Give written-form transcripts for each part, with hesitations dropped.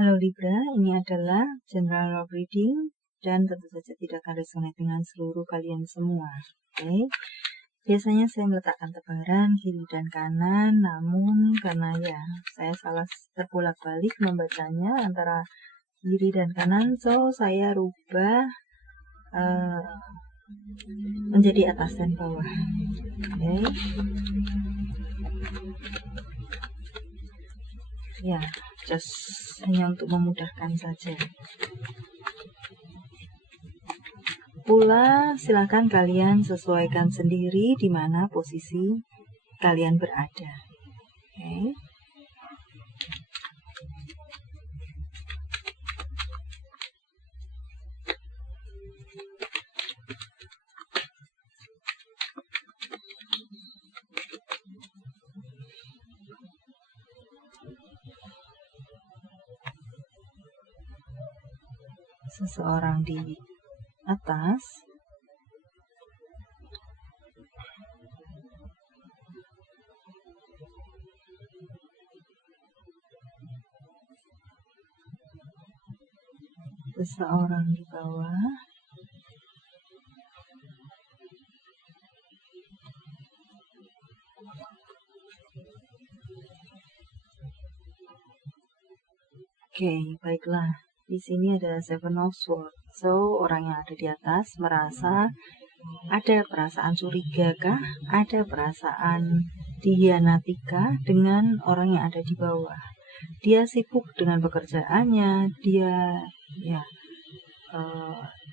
Halo Libra, ini adalah general reading dan tentu saja tidak akan resonate dengan seluruh kalian semua. Oke. Biasanya saya meletakkan tebaran kiri dan kanan, namun karena saya salah terbolak-balik membacanya antara kiri dan kanan, so saya rubah menjadi atas dan bawah. Oke. Just hanya untuk memudahkan saja. Pula silakan kalian sesuaikan sendiri di mana posisi kalian berada. Oke. Seseorang di atas, seseorang di bawah, oke, baiklah. Di sini ada Seven of Swords. So, orang yang ada di atas merasa ada perasaan curiga kah? Ada perasaan dihianatikah dengan orang yang ada di bawah? Dia sibuk dengan pekerjaannya, dia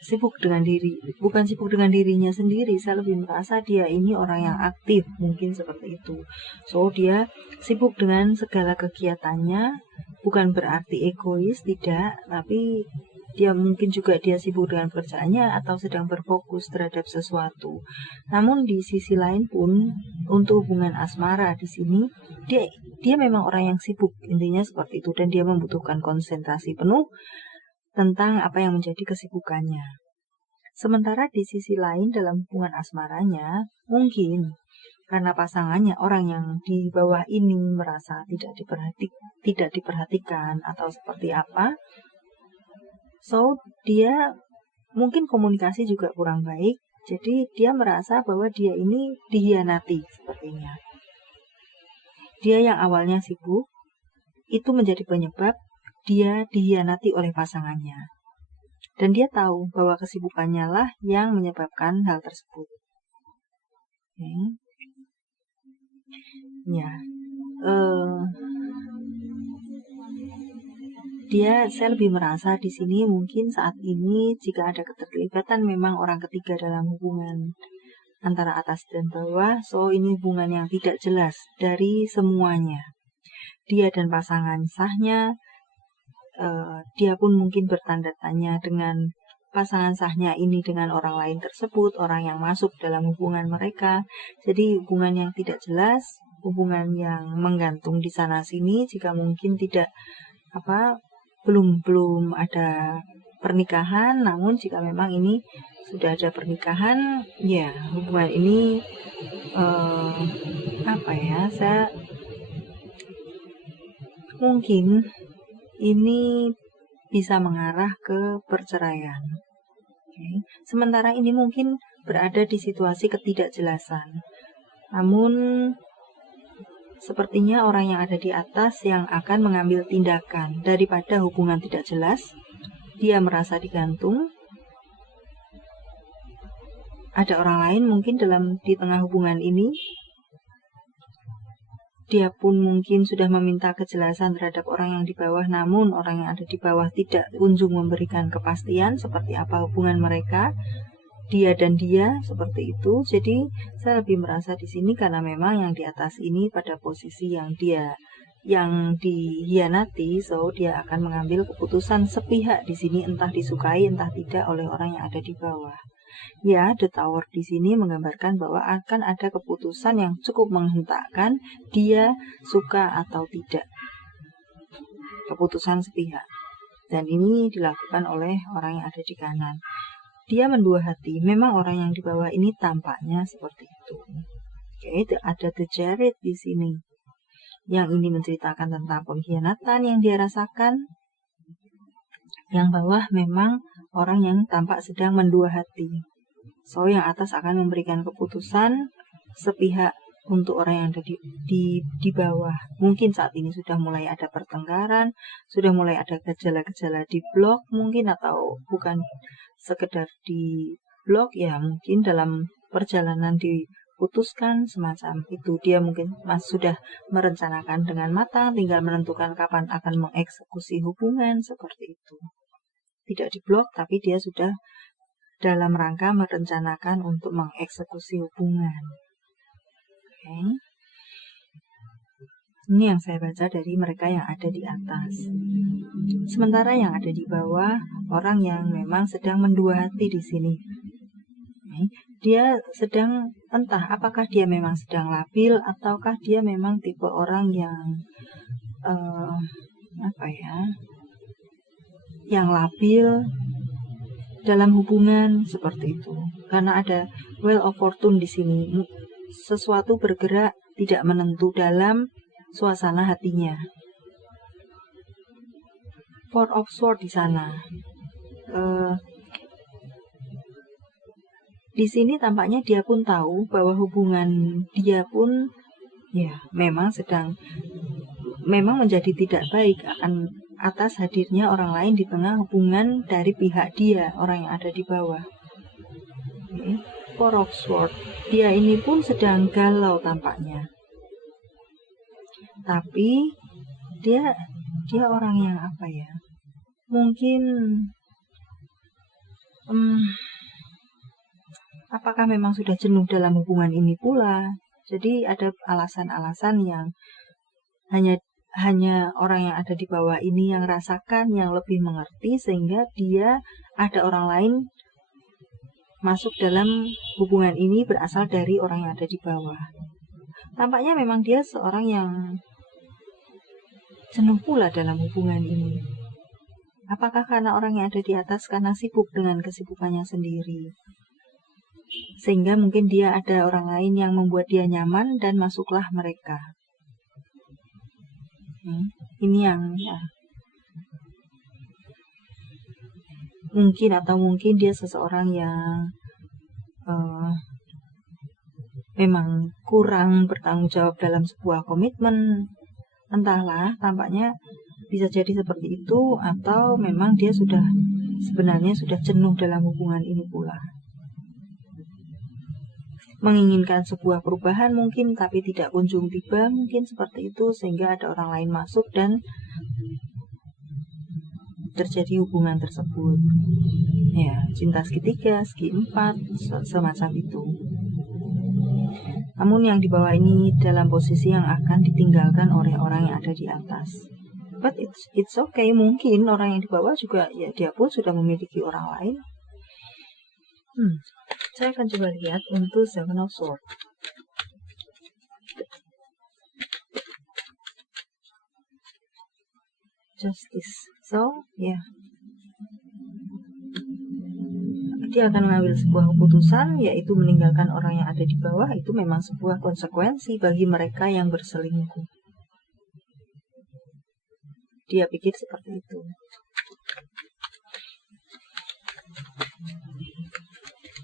sibuk dengan bukan sibuk dengan dirinya sendiri. Saya lebih merasa dia ini orang yang aktif, mungkin seperti itu. So, dia sibuk dengan segala kegiatannya, bukan berarti egois, tidak, tapi dia mungkin juga dia sibuk dengan pekerjaannya atau sedang berfokus terhadap sesuatu. Namun di sisi lain pun untuk hubungan asmara di sini dia memang orang yang sibuk, intinya seperti itu, dan dia membutuhkan konsentrasi penuh tentang apa yang menjadi kesibukannya. Sementara di sisi lain dalam hubungan asmaranya, mungkin karena pasangannya orang yang di bawah ini merasa tidak diperhatikan atau seperti apa, so dia mungkin komunikasi juga kurang baik, jadi dia merasa bahwa dia ini dihianati sepertinya. Dia yang awalnya sibuk, itu menjadi penyebab dia dihianati oleh pasangannya. Dan dia tahu bahwa kesibukannya lah yang menyebabkan hal tersebut. Okay. Saya lebih merasa di sini mungkin saat ini jika ada keterlibatan memang orang ketiga dalam hubungan antara atas dan bawah, so ini hubungan yang tidak jelas dari semuanya. Dia dan pasangan sahnya, dia pun mungkin bertanda tanya dengan pasangan sahnya ini dengan orang lain tersebut, orang yang masuk dalam hubungan mereka. Jadi hubungan yang tidak jelas, hubungan yang menggantung di sana sini, jika mungkin tidak belum ada pernikahan, namun jika memang ini sudah ada pernikahan, hubungan ini saya mungkin ini bisa mengarah ke perceraian. Okay. Sementara ini mungkin berada di situasi ketidakjelasan. Namun sepertinya orang yang ada di atas yang akan mengambil tindakan daripada hubungan tidak jelas. Dia merasa digantung. Ada orang lain mungkin di tengah hubungan ini. Dia pun mungkin sudah meminta kejelasan terhadap orang yang di bawah, namun orang yang ada di bawah tidak kunjung memberikan kepastian seperti apa hubungan mereka, dia dan dia, seperti itu. Jadi saya lebih merasa di sini karena memang yang di atas ini pada posisi yang dihianati, so dia akan mengambil keputusan sepihak di sini, entah disukai entah tidak oleh orang yang ada di bawah. The Tower di sini menggambarkan bahwa akan ada keputusan yang cukup menghentakkan dia suka atau tidak. Keputusan sepihak. Dan ini dilakukan oleh orang yang ada di kanan. Dia mendua hati. Memang orang yang di bawah ini tampaknya seperti itu. Oke, ada The Chariot di sini. Yang ini menceritakan tentang pengkhianatan yang dia rasakan. Yang bawah memang orang yang tampak sedang mendua hati. So, yang atas akan memberikan keputusan sepihak untuk orang yang ada di bawah. Mungkin saat ini sudah mulai ada pertengkaran, sudah mulai ada gejala-gejala di blok mungkin, atau bukan sekedar di blok ya, mungkin dalam perjalanan diputuskan semacam itu. Dia mungkin sudah merencanakan dengan matang, tinggal menentukan kapan akan mengeksekusi hubungan seperti itu. Tidak di blok, tapi dia sudah dalam rangka merencanakan untuk mengeksekusi hubungan. Oke. Ini yang saya baca dari mereka yang ada di atas. Sementara yang ada di bawah, orang yang memang sedang mendua hati di sini. Dia sedang, entah apakah dia memang sedang labil, ataukah dia memang tipe orang yang yang labil dalam hubungan seperti itu. Karena ada Wheel of Fortune di sini. Sesuatu bergerak tidak menentu dalam suasana hatinya. Four of Swords di sana. Di sini tampaknya dia pun tahu bahwa hubungan dia pun ya memang menjadi tidak baik akan atas hadirnya orang lain di tengah hubungan dari pihak dia, orang yang ada di bawah. Okay. Four of Swords. Dia ini pun sedang galau tampaknya. Tapi dia orang yang apa ya? Mungkin apakah memang sudah jenuh dalam hubungan ini pula? Jadi ada alasan-alasan yang hanya orang yang ada di bawah ini yang rasakan, yang lebih mengerti, sehingga dia ada orang lain masuk dalam hubungan ini berasal dari orang yang ada di bawah. Tampaknya memang dia seorang yang jenuh pula dalam hubungan ini. Apakah karena orang yang ada di atas karena sibuk dengan kesibukannya sendiri, sehingga mungkin dia ada orang lain yang membuat dia nyaman dan masuklah mereka. Ini yang ya, mungkin dia seseorang yang memang kurang bertanggung jawab dalam sebuah komitmen. Entahlah, tampaknya bisa jadi seperti itu, atau memang dia sebenarnya sudah jenuh dalam hubungan ini pula. Menginginkan sebuah perubahan mungkin, tapi tidak kunjung tiba, mungkin seperti itu, sehingga ada orang lain masuk dan terjadi hubungan tersebut. Ya, cinta segitiga, segi empat, semacam itu. Namun yang di bawah ini dalam posisi yang akan ditinggalkan oleh orang yang ada di atas. But it's okay, mungkin orang yang di bawah juga ya dia pun sudah memiliki orang lain. Saya akan coba lihat untuk Seven of Swords. Justice. So, ya. Yeah. Dia akan mengambil sebuah keputusan, yaitu meninggalkan orang yang ada di bawah. Itu memang sebuah konsekuensi bagi mereka yang berselingkuh. Dia pikir seperti itu.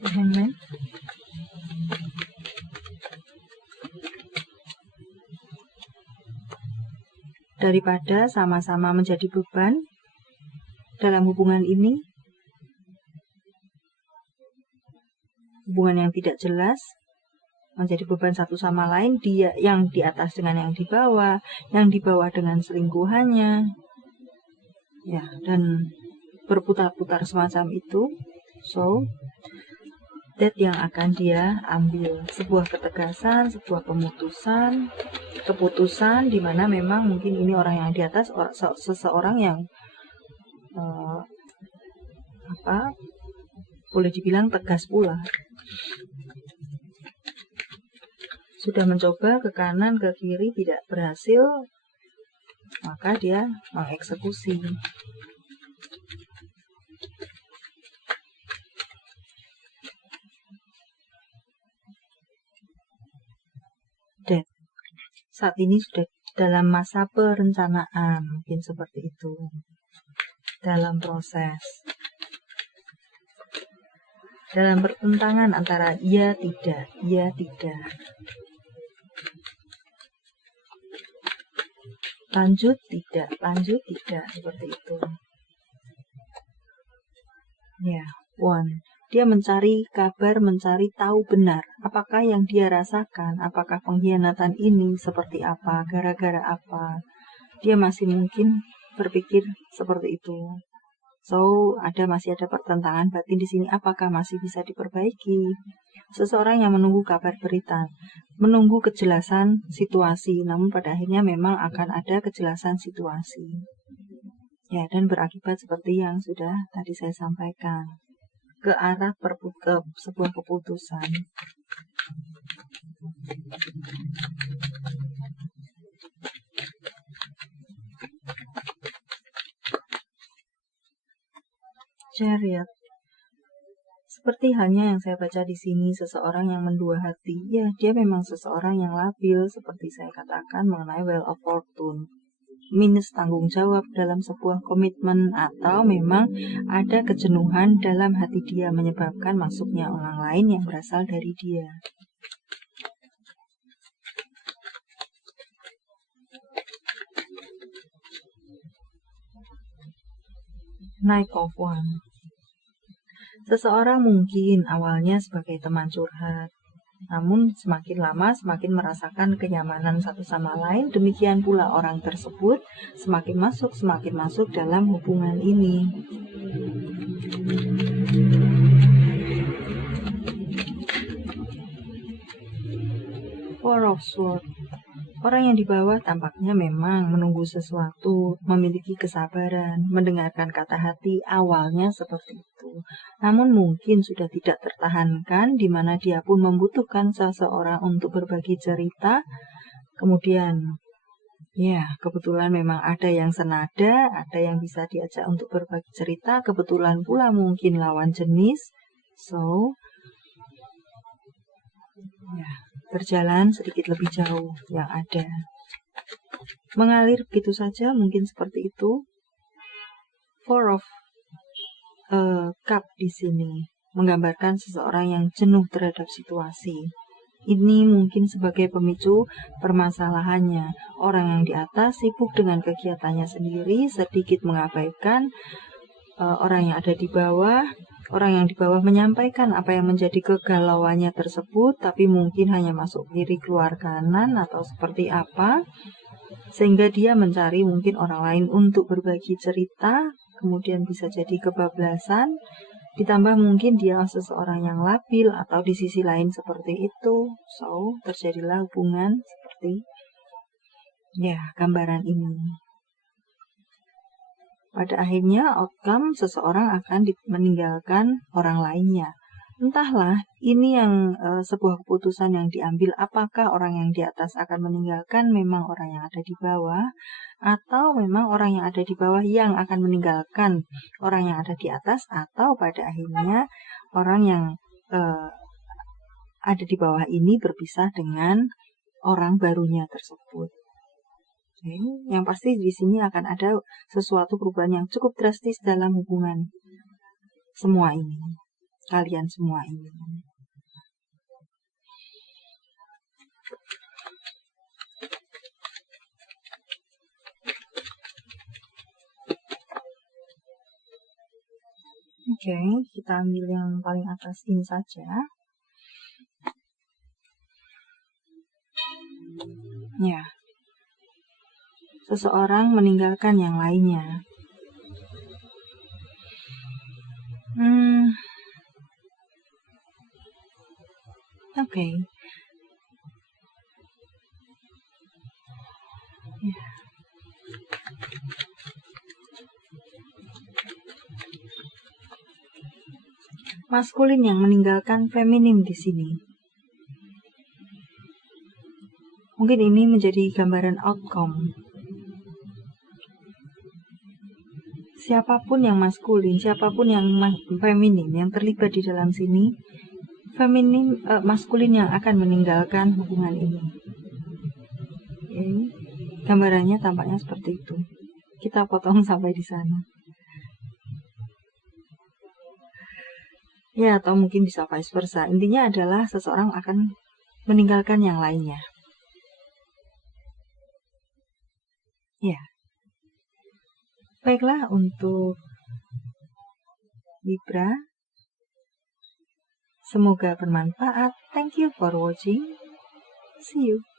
Hangman. Daripada sama-sama menjadi beban dalam hubungan ini, hubungan yang tidak jelas, menjadi beban satu sama lain, dia yang di atas dengan yang di bawah dengan selingkuhannya, ya, dan berputar-putar semacam itu. So, that yang akan dia ambil sebuah ketegasan, sebuah keputusan di mana memang mungkin ini orang yang di atas seseorang yang boleh dibilang tegas pula. Sudah mencoba ke kanan ke kiri tidak berhasil, maka dia mengeksekusi. Dan saat ini sudah dalam masa perencanaan, mungkin seperti itu. dalam proses, dalam pertentangan antara iya tidak, lanjut tidak, seperti itu. Ya, one. Dia mencari kabar, mencari tahu benar apakah yang dia rasakan, apakah pengkhianatan ini seperti apa, gara-gara apa. Dia masih mungkin berpikir seperti itu. So, masih ada pertentangan batin di sini. Apakah masih bisa diperbaiki? Seseorang yang menunggu kabar berita, menunggu kejelasan situasi, namun pada akhirnya memang akan ada kejelasan situasi. Ya, dan berakibat seperti yang sudah tadi saya sampaikan, ke arah ke sebuah keputusan. Chariot. Seperti halnya yang saya baca di sini, seseorang yang mendua hati. Ya, dia memang seseorang yang labil, seperti saya katakan mengenai Wheel of Fortune. Minus tanggung jawab dalam sebuah komitmen, atau memang ada kejenuhan dalam hati dia menyebabkan masuknya orang lain yang berasal dari dia. Knight of Wands. Seseorang mungkin awalnya sebagai teman curhat, namun semakin lama semakin merasakan kenyamanan satu sama lain. Demikian pula orang tersebut semakin masuk dalam hubungan ini. Four of Swords. Orang yang di bawah tampaknya memang menunggu sesuatu, memiliki kesabaran, mendengarkan kata hati, awalnya seperti itu. Namun mungkin sudah tidak tertahankan, di mana dia pun membutuhkan seseorang untuk berbagi cerita. Kemudian, ya, kebetulan memang ada yang senada, ada yang bisa diajak untuk berbagi cerita, kebetulan pula mungkin lawan jenis. So, ya, berjalan sedikit lebih jauh yang ada. Mengalir begitu saja, mungkin seperti itu. Four of Cup di sini menggambarkan seseorang yang jenuh terhadap situasi. Ini mungkin sebagai pemicu permasalahannya. Orang yang di atas sibuk dengan kegiatannya sendiri, sedikit mengabaikan orang yang ada di bawah. Orang yang di bawah menyampaikan apa yang menjadi kegalauannya tersebut, tapi mungkin hanya masuk kiri keluar kanan atau seperti apa, sehingga dia mencari mungkin orang lain untuk berbagi cerita, kemudian bisa jadi kebablasan, ditambah mungkin dia seseorang yang labil atau di sisi lain seperti itu. So, terjadilah hubungan seperti gambaran ini. Pada akhirnya outcome seseorang akan meninggalkan orang lainnya. Entahlah, ini yang sebuah keputusan yang diambil, apakah orang yang di atas akan meninggalkan memang orang yang ada di bawah, atau memang orang yang ada di bawah yang akan meninggalkan orang yang ada di atas, atau pada akhirnya orang yang ada di bawah ini berpisah dengan orang barunya tersebut. Okay. Yang pasti di sini akan ada sesuatu perubahan yang cukup drastis dalam hubungan semua ini, kalian semua ini. Oke, kita ambil yang paling atas ini saja. Ya. Seseorang meninggalkan yang lainnya. Oke. Ya. Maskulin yang meninggalkan feminim di sini. Mungkin ini menjadi gambaran outcome. Siapapun yang maskulin, siapapun yang feminim yang terlibat di dalam sini, maskulin yang akan meninggalkan hubungan ini. Okay. Gambarannya tampaknya seperti itu. Kita potong sampai di sana. Ya, atau mungkin bisa vice versa. Intinya adalah seseorang akan meninggalkan yang lainnya. Ya. Baiklah untuk Libra. Semoga bermanfaat. Thank you for watching. See you.